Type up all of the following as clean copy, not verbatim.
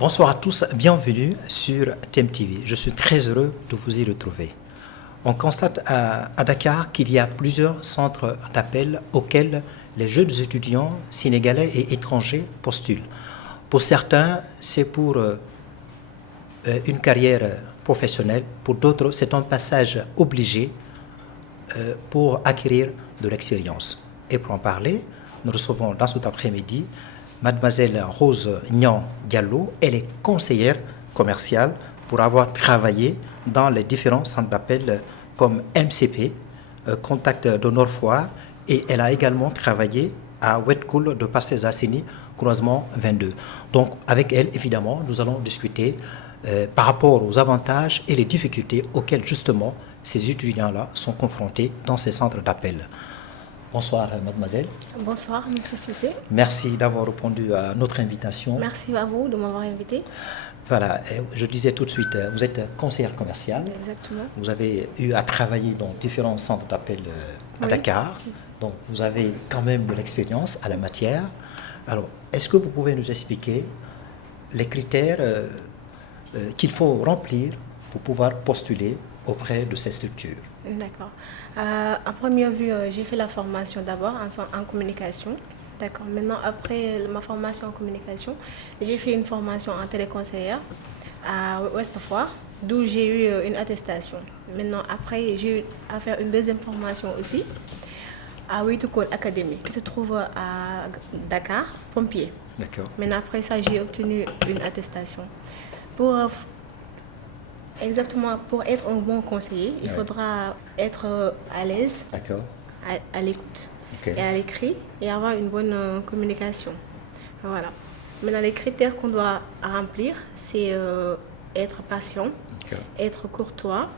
Bonsoir à tous, bienvenue sur TMTV. Je suis très heureux de vous y retrouver. On constate à Dakar qu'il y a plusieurs centres d'appel auxquels les jeunes étudiants sénégalais et étrangers postulent. Pour certains, c'est pour une carrière professionnelle. Pour d'autres, c'est un passage obligé pour acquérir de l'expérience. Et pour en parler, nous recevons dans cet après-midi Mademoiselle Rose Nyan Diallo. Elle est conseillère commerciale pour avoir travaillé dans les différents centres d'appel comme MCP, Contact de Nord-Foire, et elle a également travaillé à Wetcool de Pasteur Zassini, croisement 22. Donc avec elle, évidemment, nous allons discuter par rapport aux avantages et les difficultés auxquelles justement ces étudiants-là sont confrontés dans ces centres d'appel. Bonsoir, mademoiselle. Bonsoir, monsieur Cissé. Merci d'avoir répondu à notre invitation. Merci à vous de m'avoir invité. Voilà, je disais tout de suite, vous êtes conseillère commerciale. Exactement. Vous avez eu à travailler dans différents centres d'appel à Dakar. Donc, vous avez quand même de l'expérience à la matière. Alors, est-ce que vous pouvez nous expliquer les critères qu'il faut remplir pour pouvoir postuler auprès de ces structures? D'accord. À première vue, j'ai fait la formation d'abord en communication. D'accord. Maintenant, après ma formation en communication, j'ai fait une formation en téléconseillère à Ouest Foire, d'où j'ai eu une attestation. Maintenant, après, j'ai eu à faire une deuxième formation aussi à Wetcool Academy, qui se trouve à Dakar, pompier. D'accord. Maintenant, après ça, j'ai obtenu une attestation. Exactement, pour être un bon conseiller, il faudra être à l'aise, à l'écoute et à l'écrit et avoir une bonne communication. Voilà. Maintenant, les critères qu'on doit remplir, c'est être patient, être courtois,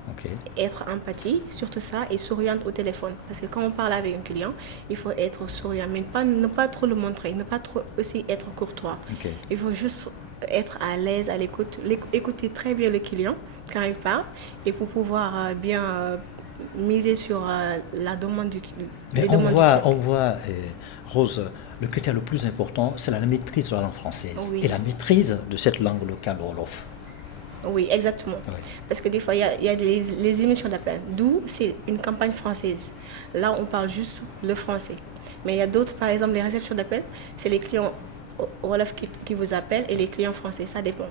être empathique, surtout ça, et souriante au téléphone. Parce que quand on parle avec un client, il faut être souriant, mais ne pas trop le montrer, ne pas trop aussi être courtois. Il faut juste être à l'aise, à l'écoute, écouter très bien le client quand il parle, et pour pouvoir bien miser sur la demande du client. Mais on voit, Rose, le critère le plus important, c'est la maîtrise de la langue française et la maîtrise de cette langue locale Wolof. Oui, exactement. Oui. Parce que des fois, il y a les émissions d'appel, d'où c'est une campagne française. Là, on parle juste le français. Mais il y a d'autres, par exemple, les réceptions d'appel, c'est les clients Wolof qui vous appellent et les clients français, ça dépend.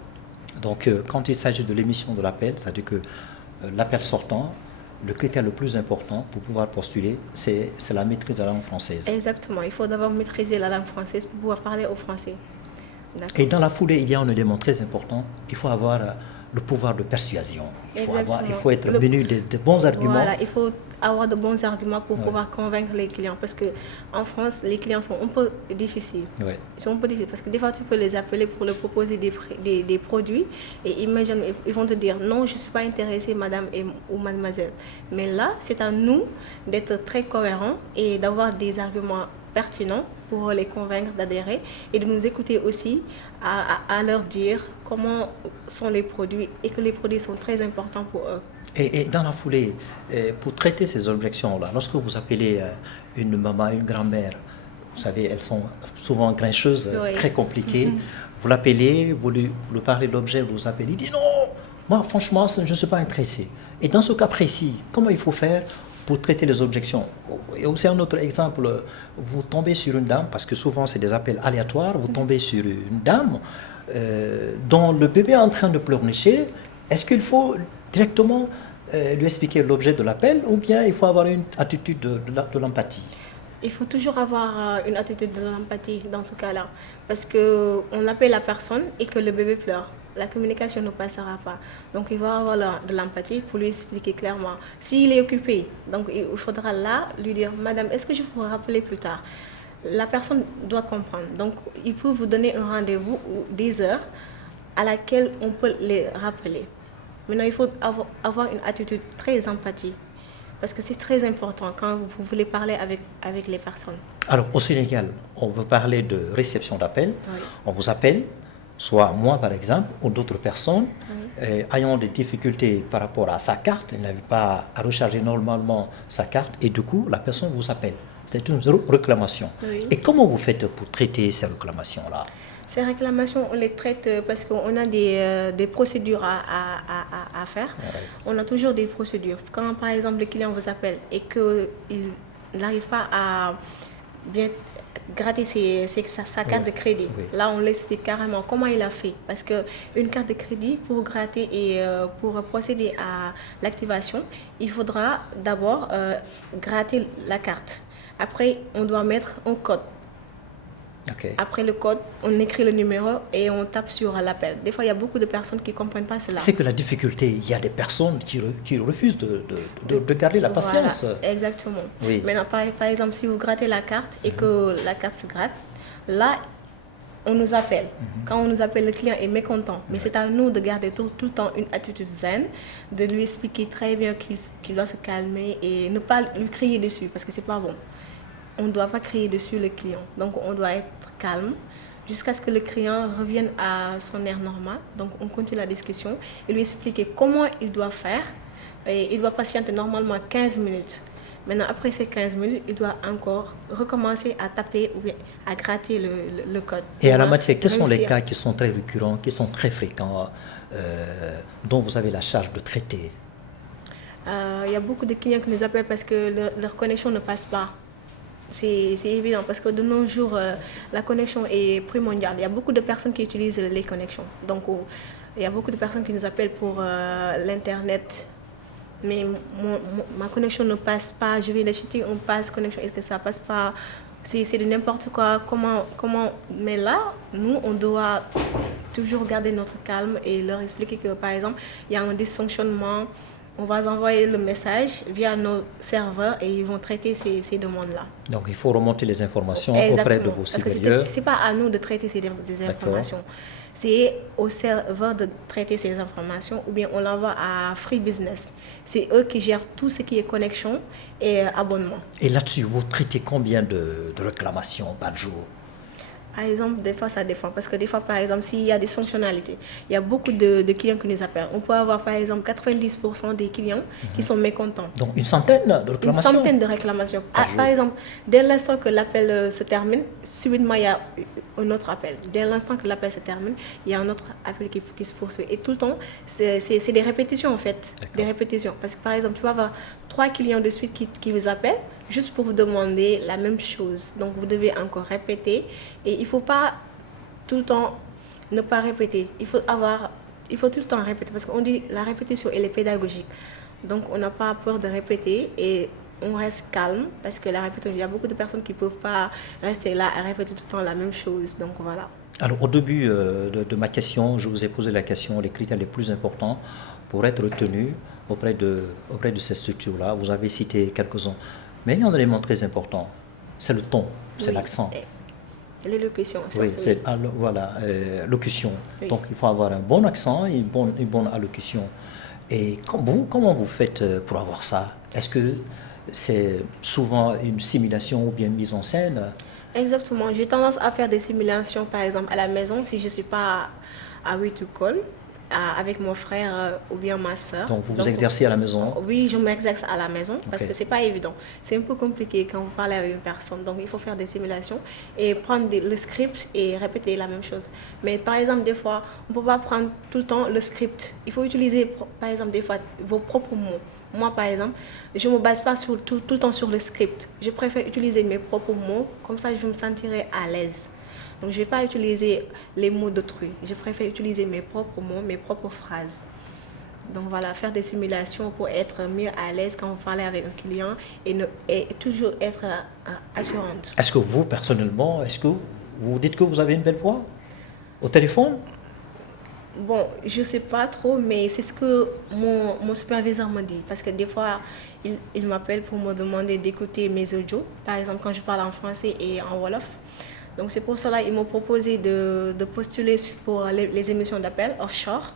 Donc, quand il s'agit de l'émission de l'appel, c'est-à-dire que l'appel sortant, le critère le plus important pour pouvoir postuler, c'est la maîtrise de la langue française. Exactement. Il faut d'abord maîtriser la langue française pour pouvoir parler au français. Et dans la foulée, il y a un élément très important. Il faut avoir le pouvoir de persuasion. Il faut être muni de bons arguments. Voilà, il faut avoir de bons arguments pour pouvoir convaincre les clients. Parce qu'en France, les clients sont un peu difficiles. Ils sont un peu difficiles parce que des fois, tu peux les appeler pour leur proposer des produits et imagine, ils vont te dire non, je ne suis pas intéressé, madame ou mademoiselle. Mais là, c'est à nous d'être très cohérents et d'avoir des arguments pertinents pour les convaincre d'adhérer et de nous écouter aussi à leur dire comment sont les produits et que les produits sont très importants pour eux. Et dans la foulée, pour traiter ces objections-là, lorsque vous appelez une maman, une grand-mère, vous savez, elles sont souvent grincheuses, très compliquées, vous l'appelez, vous lui parlez de l'objet, vous appelez, il dit non, moi franchement, je ne suis pas intéressé. Et dans ce cas précis, comment il faut faire pour traiter les objections? Et aussi un autre exemple, vous tombez sur une dame, parce que souvent c'est des appels aléatoires, vous tombez sur une dame dont le bébé est en train de pleurnicher. Est-ce qu'il faut directement lui expliquer l'objet de l'appel ou bien il faut avoir une attitude de l'empathie? Il faut toujours avoir une attitude de l'empathie dans ce cas-là, parce qu'on appelle la personne et que le bébé pleure. La communication ne passera pas. Donc, il va avoir de l'empathie pour lui expliquer clairement. S'il est occupé, donc il faudra là lui dire « Madame, est-ce que je pourrais rappeler plus tard ?» La personne doit comprendre. Donc, il peut vous donner un rendez-vous ou des heures à laquelle on peut les rappeler. Maintenant, il faut avoir une attitude très empathique. Parce que c'est très important quand vous voulez parler avec les personnes. Alors, au Sénégal, on veut parler de réception d'appel. On vous appelle, soit moi par exemple, ou d'autres personnes, ayant des difficultés par rapport à sa carte, il n'arrive pas à recharger normalement sa carte, et du coup, la personne vous appelle. C'est une réclamation. Et comment vous faites pour traiter ces réclamations-là? Ces réclamations, on les traite parce qu'on a des procédures à faire. Ouais. On a toujours des procédures. Quand, par exemple, le client vous appelle et qu'il n'arrive pas à bien gratter sa carte de crédit, là, on l'explique carrément comment il a fait. Parce qu'une carte de crédit, pour gratter et pour procéder à l'activation, il faudra d'abord gratter la carte. Après, on doit mettre un code. Okay. Après le code, on écrit le numéro et on tape sur l'appel. Des fois, il y a beaucoup de personnes qui ne comprennent pas cela. C'est que la difficulté, il y a des personnes qui refusent de garder la patience. Voilà, exactement. Oui. Maintenant, par exemple, si vous grattez la carte et que la carte se gratte, là, on nous appelle. Quand on nous appelle, le client est mécontent. Mais c'est à nous de garder tout le temps une attitude zen, de lui expliquer très bien qu'il doit se calmer et ne pas lui crier dessus parce que ce n'est pas bon. On ne doit pas crier dessus le client. Donc, on doit être calme jusqu'à ce que le client revienne à son air normal. Donc, on continue la discussion et lui expliquer comment il doit faire. Et il doit patienter normalement 15 minutes. Maintenant, après ces 15 minutes, il doit encore recommencer à taper ou bien à gratter le code. Et à la matière, quels sont les cas qui sont très récurrents, qui sont très fréquents, dont vous avez la charge de traiter? Il y a beaucoup de clients qui nous appellent parce que leur connexion ne passe pas. C'est évident parce que de nos jours, la connexion est primordiale. Il y a beaucoup de personnes qui utilisent les connexions. Donc, il y a beaucoup de personnes qui nous appellent pour l'Internet. Mais ma connexion ne passe pas. Je viens d'acheter un pass connexion. Est-ce que ça ne passe pas? C'est de n'importe quoi. Comment? Mais là, nous, on doit toujours garder notre calme et leur expliquer que, par exemple, il y a un dysfonctionnement. On va envoyer le message via nos serveurs et ils vont traiter ces demandes-là. Donc, il faut remonter les informations auprès de vos supérieurs. Parce que ce n'est pas à nous de traiter ces informations. C'est au serveur de traiter ces informations ou bien on l'envoie à Free Business. C'est eux qui gèrent tout ce qui est connexion et abonnement. Et là-dessus, vous traitez combien de réclamations par jour? Par exemple, des fois, ça dépend. Parce que des fois, par exemple, s'il y a des fonctionnalités, il y a beaucoup de clients qui nous appellent. On peut avoir, par exemple, 90% des clients qui sont mécontents. Donc, une centaine de réclamations? Une centaine de réclamations. Par exemple, dès l'instant que l'appel se termine, subitement, il y a un autre appel. Dès l'instant que l'appel se termine, il y a un autre appel qui se poursuit. Et tout le temps, c'est des répétitions, en fait. Des répétitions. Parce que, par exemple, tu vas avoir 3 clients de suite qui vous appellent juste pour vous demander la même chose. Donc, vous devez encore répéter. Et il ne faut pas tout le temps ne pas répéter. Il faut tout le temps répéter. Parce qu'on dit la répétition, elle est pédagogique. Donc, on n'a pas peur de répéter et on reste calme. Parce que la répétition, il y a beaucoup de personnes qui ne peuvent pas rester là et répéter tout le temps la même chose. Donc, voilà. Alors, au début de ma question, je vous ai posé la question, les critères les plus importants pour être retenu auprès de ces structures-là. Vous avez cité quelques-uns. Mais il y en a un élément très important, c'est le ton, c'est l'accent. L'élocution. Oui, c'est locution. Oui. Donc il faut avoir un bon accent et une bonne allocution. Et comment vous faites pour avoir ça? Est-ce que c'est souvent une simulation ou bien une mise en scène? Exactement. J'ai tendance à faire des simulations, par exemple, à la maison, si je ne suis pas à Witucol, avec mon frère ou bien ma soeur. Donc vous exercez à la maison? Oui, je m'exerce à la maison parce que ce n'est pas évident. C'est un peu compliqué quand vous parlez avec une personne. Donc il faut faire des simulations et prendre le script et répéter la même chose. Mais par exemple, des fois, on ne peut pas prendre tout le temps le script. Il faut utiliser, par exemple, des fois, vos propres mots. Moi, par exemple, je ne me base pas tout le temps sur le script. Je préfère utiliser mes propres mots. Comme ça, je me sentirai à l'aise. Donc, je ne vais pas utiliser les mots d'autrui. Je préfère utiliser mes propres mots, mes propres phrases. Donc, voilà, faire des simulations pour être mieux à l'aise quand vous parlez avec un client et toujours être assurante. Est-ce que vous, personnellement, vous dites que vous avez une belle voix au téléphone? Bon, je ne sais pas trop, mais c'est ce que mon superviseur me dit. Parce que des fois, il m'appelle pour me demander d'écouter mes audios. Par exemple, quand je parle en français et en Wolof. Donc c'est pour cela qu'ils m'ont proposé de postuler pour les émissions d'appel offshore.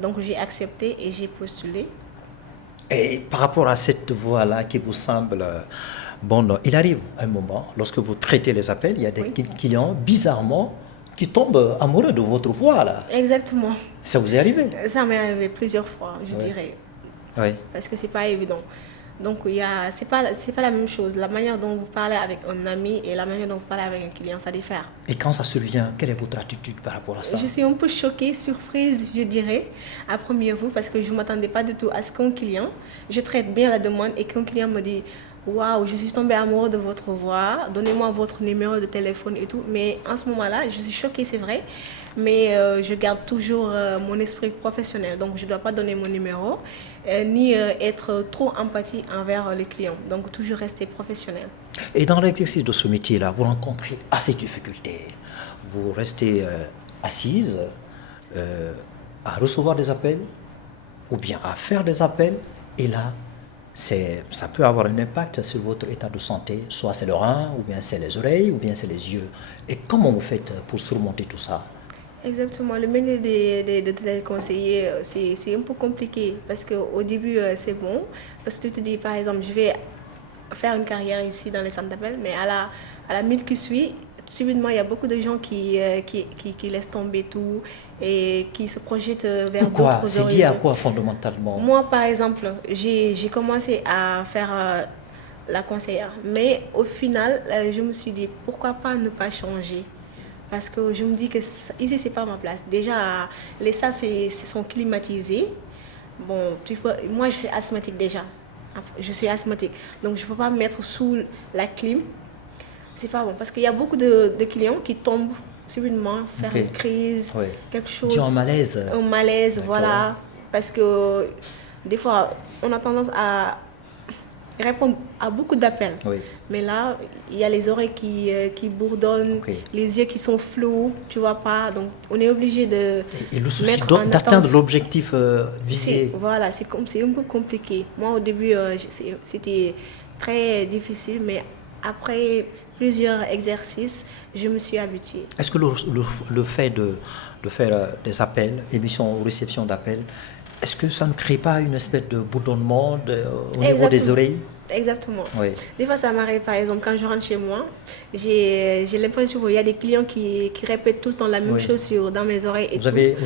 Donc j'ai accepté et j'ai postulé. Et par rapport à cette voix-là qui vous semble bonne, il arrive un moment, lorsque vous traitez les appels, il y a des clients, bizarrement, qui tombent amoureux de votre voix, là. Exactement. Ça vous est arrivé? Ça m'est arrivé plusieurs fois, je dirais. Oui. Parce que c'est pas évident. Donc, c'est pas la même chose. La manière dont vous parlez avec un ami et la manière dont vous parlez avec un client, ça diffère. Et quand ça survient, quelle est votre attitude par rapport à ça? Je suis un peu choquée, surprise, je dirais, à première vue, parce que je ne m'attendais pas du tout à ce qu'un client, je traite bien la demande et qu'un client me dit « Waouh, je suis tombée amoureux de votre voix, donnez-moi votre numéro de téléphone et tout. » Mais en ce moment-là, je suis choquée, c'est vrai, mais je garde toujours mon esprit professionnel. Donc, je ne dois pas donner mon numéro, ni être trop empathique envers les clients. Donc, toujours rester professionnel. Et dans l'exercice de ce métier-là, vous rencontrez assez de difficultés. Vous restez assise à recevoir des appels ou bien à faire des appels. Et là, ça peut avoir un impact sur votre état de santé. Soit c'est le rein, ou bien c'est les oreilles, ou bien c'est les yeux. Et comment vous faites pour surmonter tout ça? Exactement, le métier de téléconseiller, c'est un peu compliqué parce qu'au début, c'est bon. Parce que tu te dis, par exemple, je vais faire une carrière ici dans les centres d'appel, mais à la minute qui suit, subitement, il y a beaucoup de gens qui laissent tomber tout et qui se projettent vers d'autres horizons. C'est lié à quoi fondamentalement? Moi, par exemple, j'ai commencé à faire la conseillère, mais au final, je me suis dit, pourquoi pas ne pas changer? Parce que je me dis que ici, ce n'est pas ma place. Déjà, les salles sont climatisées. Bon, moi, je suis asthmatique déjà. Je suis asthmatique. Donc, je ne peux pas me mettre sous la clim. C'est pas bon. Parce qu'il y a beaucoup de clients qui tombent subitement, faire une crise, quelque chose. Tu as un malaise. Un malaise, voilà. Parce que des fois, on a tendance à répondre à beaucoup d'appels. Oui. Mais là, il y a les oreilles qui bourdonnent, les yeux qui sont flous, tu vois pas. Donc, on est obligé de et le souci d'atteindre l'objectif visé. Voilà, c'est un peu compliqué. Moi, au début, c'était très difficile, mais après plusieurs exercices, je me suis habituée. Est-ce que le fait de faire des appels, émission ou réception d'appels, est-ce que ça ne crée pas une espèce de bourdonnement au niveau des oreilles? Exactement. Oui. Des fois, ça m'arrive, par exemple, quand je rentre chez moi, j'ai l'impression qu'il y a des clients qui répètent tout le temps la même chose dans mes oreilles. Et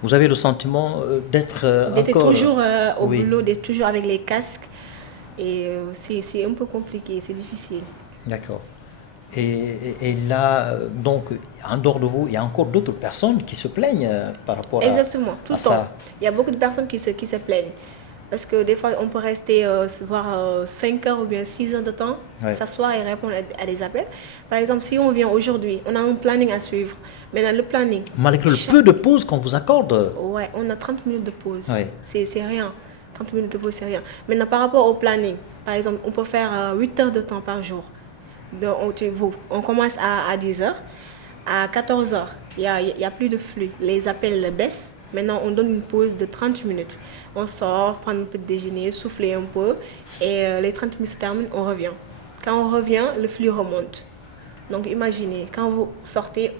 vous avez le sentiment d'être encore... toujours au boulot, d'être toujours avec les casques. Et c'est un peu compliqué, c'est difficile. D'accord. Et là, donc, en dehors de vous, il y a encore d'autres personnes qui se plaignent par rapport Exactement, tout le temps. Il y a beaucoup de personnes qui se plaignent. Parce que des fois, on peut rester voir 5 heures ou bien 6 heures de temps, s'asseoir et répondre à des appels. Par exemple, si on vient aujourd'hui, on a un planning à suivre. Maintenant, le planning... Malgré le peu de pause qu'on vous accorde. Oui, on a 30 minutes de pause. C'est rien. 30 minutes de pause, c'est rien. Maintenant, par rapport au planning, par exemple, on peut faire 8 heures de temps par jour. Donc, on commence à 10 heures. À 14 heures, il n'y a plus de flux. Les appels baissent. Maintenant, on donne une pause de 30 minutes. On sort, prendre un peu de déjeuner, souffler un peu. Et les 30 minutes se terminent, on revient. Quand on revient, le flux remonte. Donc, imaginez, quand vous sortez,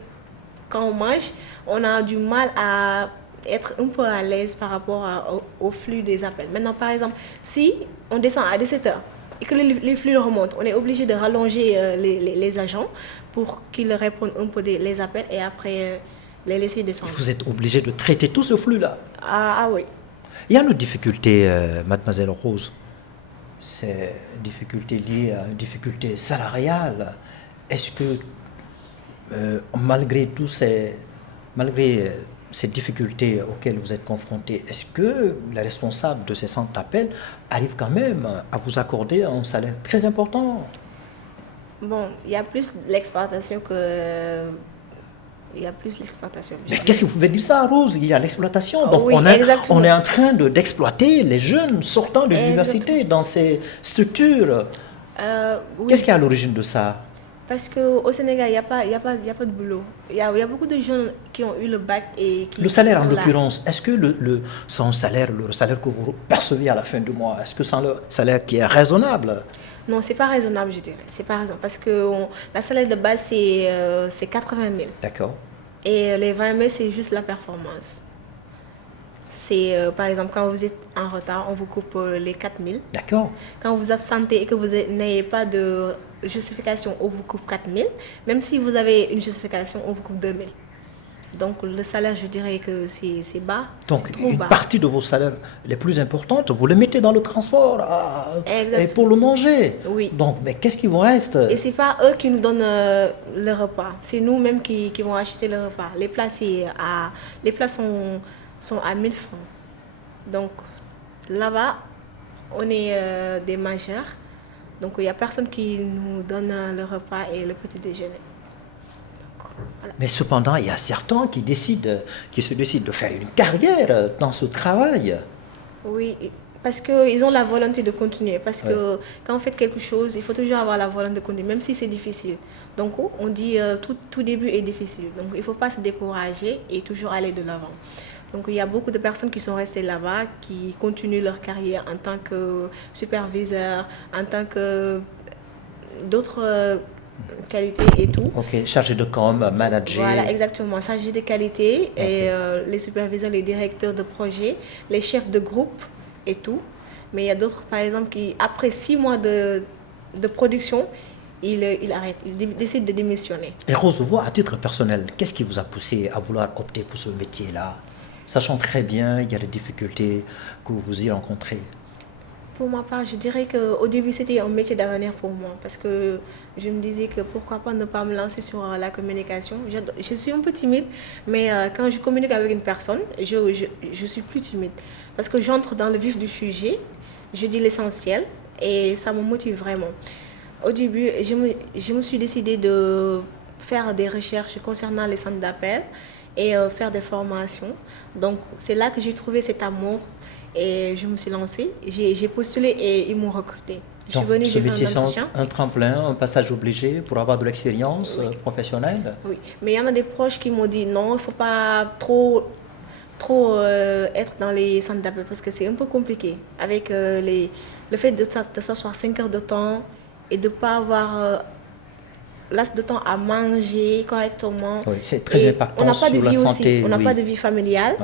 quand on mange, on a du mal à être un peu à l'aise par rapport au flux des appels. Maintenant, par exemple, si on descend à 17 heures, et que les flux remontent, on est obligé de rallonger les agents pour qu'ils répondent un peu des appels et après les laisser descendre. Vous êtes obligé de traiter tout ce flux-là? Ah oui. Il y a une difficulté, mademoiselle Rose, c'est une difficulté liée à une difficulté salariale. Est-ce que malgré ces difficultés auxquelles vous êtes confrontés, est-ce que les responsables de ces centres d'appel arrivent quand même à vous accorder un salaire très important? Bon, il y a plus l'exploitation que... Il y a plus l'exploitation. Mais qu'est-ce que vous pouvez dire ça, Rose? Il y a l'exploitation. Donc oui, on est en train d'exploiter les jeunes sortant de l'université dans ces structures. Oui. Qu'est-ce qui est à l'origine de ça? Parce qu'au Sénégal, il n'y a pas de boulot. Il y a beaucoup de jeunes qui ont eu le bac et qui... Le salaire, en l'occurrence, est-ce que le salaire que vous percevez à la fin du mois, est-ce que c'est un salaire qui est raisonnable? Non, c'est pas raisonnable, je dirais. C'est pas raisonnable. Parce que la salaire de base, c'est 80 000. D'accord. Et les 20 000, c'est juste la performance. C'est, par exemple, quand vous êtes en retard, on vous coupe les 4 000. D'accord. Quand vous absentez et que vous n'ayez pas de justification, on vous coupe 4 000. Même si vous avez une justification, on vous coupe 2 000. Donc le salaire, je dirais que c'est bas. Donc une partie de vos salaires les plus importantes, vous les mettez dans le transport et pour le manger. Oui. Donc, mais qu'est-ce qui vous reste? Et c'est pas eux qui nous donnent le repas, c'est nous-mêmes qui vont acheter le repas. Les plats, sont à 1000 francs. Donc là-bas, on est des majeurs. Donc il n'y a personne qui nous donne le repas et le petit déjeuner. Voilà. Mais cependant, il y a certains qui se décident de faire une carrière dans ce travail. Oui, parce qu'ils ont la volonté de continuer. Parce que quand on fait quelque chose, il faut toujours avoir la volonté de continuer, même si c'est difficile. Donc on dit tout début est difficile. Donc il ne faut pas se décourager et toujours aller de l'avant. Donc il y a beaucoup de personnes qui sont restées là-bas, qui continuent leur carrière en tant que superviseur, en tant que d'autres qualités et tout. Ok, chargé de com, manager. Voilà, exactement, chargé de qualité et les superviseurs, les directeurs de projet, les chefs de groupe et tout. Mais il y a d'autres, par exemple, qui après 6 mois de production, il arrête, il décide de démissionner. Et Rose, vous, à titre personnel, qu'est-ce qui vous a poussé à vouloir opter pour ce métier-là, sachant très bien il y a des difficultés que vous y rencontrez? Pour ma part, je dirais qu'au début, c'était un métier d'avenir pour moi parce que je me disais que pourquoi pas ne pas me lancer sur la communication. Je suis un peu timide, mais quand je communique avec une personne, je suis plus timide parce que j'entre dans le vif du sujet, je dis l'essentiel et ça me motive vraiment. Au début, je me suis décidée de faire des recherches concernant les centres d'appel et faire des formations. Donc, c'est là que j'ai trouvé cet amour. Et je me suis lancée, j'ai postulé et ils m'ont recrutée. Donc, ce métier, c'est un tremplin, un passage obligé pour avoir de l'expérience professionnelle? Oui, mais il y en a des proches qui m'ont dit non, il ne faut pas trop être dans les centres d'appel parce que c'est un peu compliqué. Avec le fait de s'asseoir 5 heures de temps et de ne pas avoir lasse de temps à manger correctement. Oui, c'est très impactant sur la santé. On n'a pas de vie familiale.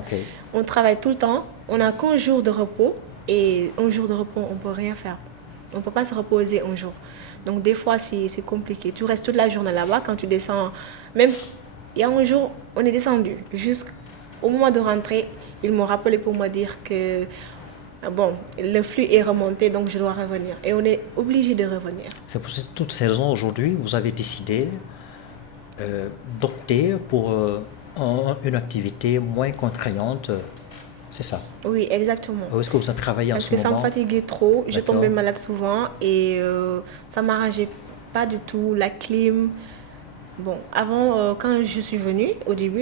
On travaille tout le temps. On n'a qu'un jour de repos. Et un jour de repos, on ne peut rien faire. On ne peut pas se reposer un jour. Donc des fois, c'est compliqué. Tu restes toute la journée là-bas. Quand tu descends, même il y a un jour, on est descendu. Jusqu'au moment de rentrer, ils m'ont rappelé pour me dire que bon, le flux est remonté, donc je dois revenir. Et on est obligé de revenir. C'est pour toutes ces raisons, aujourd'hui, vous avez décidé d'opter pour une activité moins contraignante. C'est ça? Oui, exactement. Où est-ce que vous avez travaillé en ce moment? Parce que ça me fatiguait trop. Je tombais malade souvent et ça ne m'arrangeait pas du tout. La clim. Bon, avant, quand je suis venue,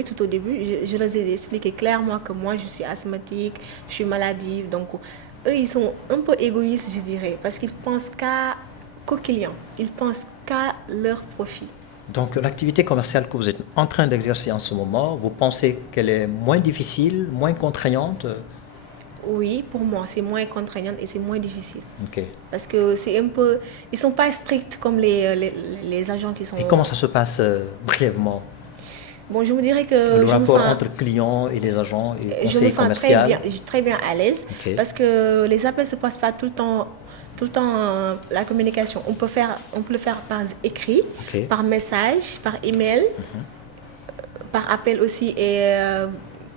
tout au début, je leur ai expliqué clairement que moi, je suis asthmatique, je suis maladive. Donc, eux, ils sont un peu égoïstes, je dirais, parce qu'ils pensent qu'aux clients. Ils pensent qu'à leur profit. Donc, l'activité commerciale que vous êtes en train d'exercer en ce moment, vous pensez qu'elle est moins difficile, moins contraignante? Oui, pour moi, c'est moins contraignant et c'est moins difficile. Okay. Parce que c'est un peu... Ils ne sont pas stricts comme les agents qui sont... Et comment ça se passe brièvement? Bon, je me dirais que... Le rapport entre clients et les agents et conseil commercial? Je me sens très bien à l'aise. Okay. Parce que les appels ne se passent pas tout le temps la communication. On peut le faire par écrit, par message, par email, par appel aussi et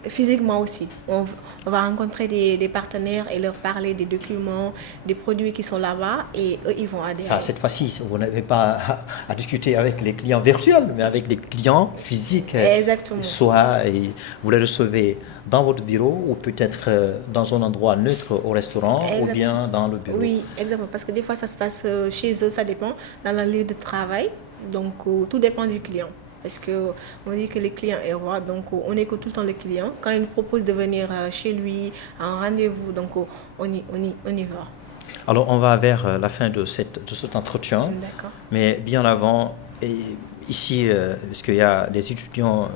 physiquement aussi. On va rencontrer des partenaires et leur parler des documents, des produits qui sont là-bas et eux, ils vont adhérer. Ça, cette fois-ci, vous n'avez pas à discuter avec les clients virtuels, mais avec des clients physiques. Exactement. Soit vous les recevez dans votre bureau ou peut-être dans un endroit neutre au restaurant. Exactement. Ou bien dans le bureau. Oui, exactement. Parce que des fois, ça se passe chez eux, ça dépend, dans le lieu de travail. Donc, tout dépend du client. Parce qu'on dit que les clients est roi, donc on écoute tout le temps le client. Quand il nous propose de venir chez lui, en rendez-vous, donc on y va. Alors, on va vers la fin de cet entretien. D'accord. Mais bien avant, ici, parce qu'il y a des étudiants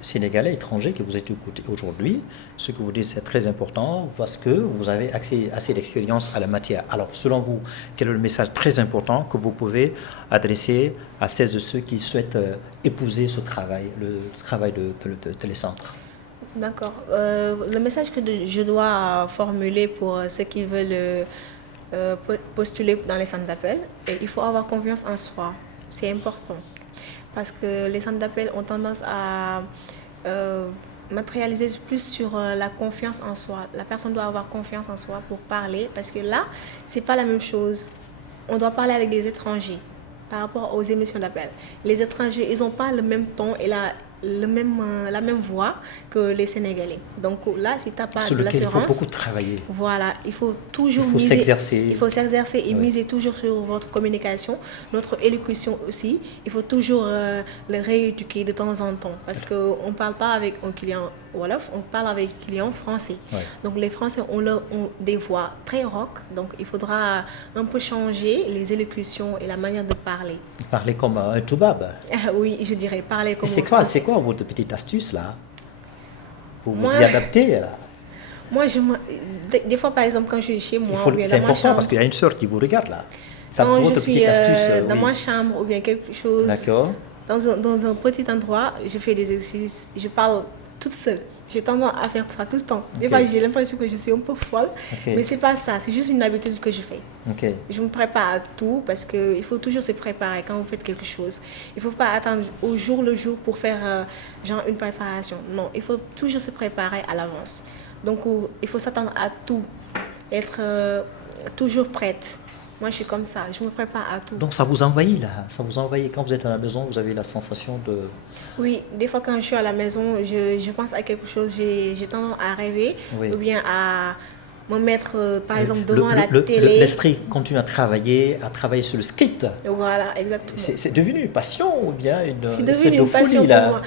sénégalais, étrangers qui vous écoutent aujourd'hui, ce que vous dites c'est très important parce que vous avez assez d'expérience à la matière. Alors, selon vous, quel est le message très important que vous pouvez adresser à celles de ceux qui souhaitent épouser ce travail, le travail de télécentre? D'accord. Le message que je dois formuler pour ceux qui veulent postuler dans les centres d'appel, il faut avoir confiance en soi. C'est important. Parce que les centres d'appel ont tendance à matérialiser plus sur la confiance en soi. La personne doit avoir confiance en soi pour parler, parce que là, c'est pas la même chose. On doit parler avec des étrangers par rapport aux émissions d'appel. Les étrangers, ils n'ont pas le même ton et la même voix que les Sénégalais. Donc là, si tu n'as pas de l'assurance... Il faut beaucoup travailler. Voilà, il faut toujours s'exercer. Il faut s'exercer et miser toujours sur votre communication, notre élocution aussi. Il faut toujours le rééduquer de temps en temps. Parce qu'on ne parle pas avec un client wolof, on parle avec un client français. Ouais. Donc les Français ont des voix très rock. Donc il faudra un peu changer les élocutions et la manière de parler. Parler comme un toubab. Oui, je dirais parler comme c'est quoi votre petite astuce là pour vous y adapter là? Moi, des fois, par exemple, quand je suis chez moi, c'est important parce qu'il y a une sœur qui vous regarde là. Quand je suis dans ma chambre ou bien quelque chose, dans un petit endroit, je fais des exercices, je parle toute seule. J'ai tendance à faire ça tout le temps. Des fois, j'ai l'impression que je suis un peu folle, mais c'est pas ça. C'est juste une habitude que je fais. Je me prépare à tout parce qu'il faut toujours se préparer quand vous faites quelque chose. Il ne faut pas attendre au jour le jour pour faire genre une préparation. Non, il faut toujours se préparer à l'avance. Donc, il faut s'attendre à tout, être toujours prête. Moi, je suis comme ça, je me prépare à tout. Donc, ça vous envahit là? Ça vous envahit quand vous êtes à la maison, vous avez la sensation de... Oui, des fois quand je suis à la maison, je pense à quelque chose, j'ai tendance à rêver ou bien à me mettre, par exemple, devant la télé. L'esprit continue à travailler sur le script. Voilà, exactement. C'est devenu une passion ou bien une espèce de folie là? Pour moi.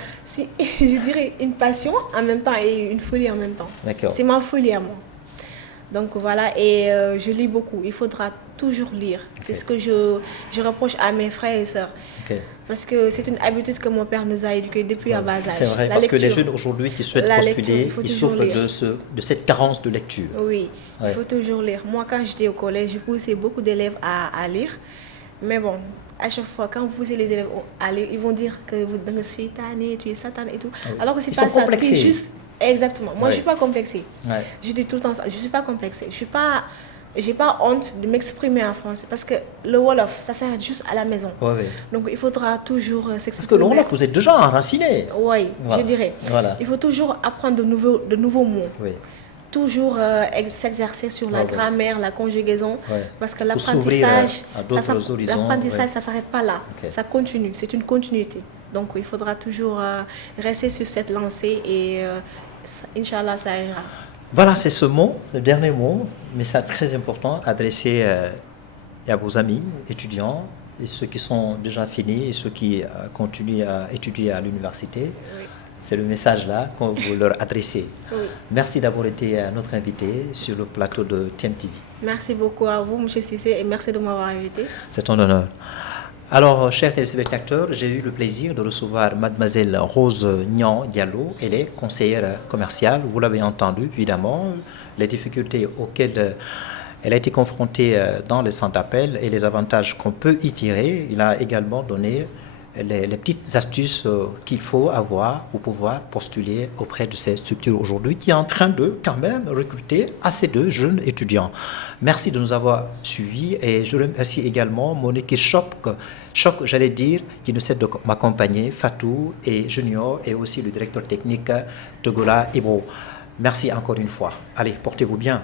Je dirais une passion en même temps et une folie en même temps. D'accord. C'est ma folie à moi. Donc voilà, et je lis beaucoup. Il faudra toujours lire. C'est ce que je reproche à mes frères et sœurs. Parce que c'est une habitude que mon père nous a éduqués depuis à bas âge. C'est vrai, parce que les jeunes aujourd'hui qui souhaitent postuler, ils souffrent de cette carence de lecture. Oui, il faut toujours lire. Moi, quand j'étais au collège, je poussais beaucoup d'élèves à lire. Mais bon, à chaque fois, quand vous poussez les élèves à lire, ils vont dire que vous êtes satané, tu es satan et tout. Alors que c'est pas ça. C'est juste... Exactement. Moi, je ne suis pas complexée. Je dis tout le temps ça. Je ne suis pas complexée. Je n'ai pas honte de m'exprimer en français parce que le Wolof, ça s'arrête juste à la maison. Donc, il faudra toujours s'exprimer. Parce que le Wolof, vous êtes déjà enraciné. Oui, je dirais. Il faut toujours apprendre de nouveaux mots. Toujours s'exercer sur la grammaire, la conjugaison. Parce que l'apprentissage, ça ne s'arrête pas là. Ça continue. C'est une continuité. Donc, il faudra toujours rester sur cette lancée et Inch'Allah, ça ira. Voilà, c'est ce mot, le dernier mot, mais c'est très important, adressé à vos amis étudiants, et ceux qui sont déjà finis et ceux qui continuent à étudier à l'université. C'est le message là qu'on vous leur adressez. Merci d'avoir été notre invité sur le plateau de TMTV. Merci beaucoup à vous, M. Cissé, et merci de m'avoir invité. C'est un honneur. Alors, chers téléspectateurs, j'ai eu le plaisir de recevoir mademoiselle Rose Niang Diallo. Elle est conseillère commerciale. Vous l'avez entendu, évidemment, les difficultés auxquelles elle a été confrontée dans les centres d'appel et les avantages qu'on peut y tirer. Il a également donné les petites astuces qu'il faut avoir pour pouvoir postuler auprès de ces structures aujourd'hui qui est en train de quand même recruter assez de jeunes étudiants. Merci de nous avoir suivis et je remercie également mon équipe Choc, j'allais dire, qui ne cesse de m'accompagner, Fatou et Junior et aussi le directeur technique Togola Ibro. Merci encore une fois. Allez, portez-vous bien.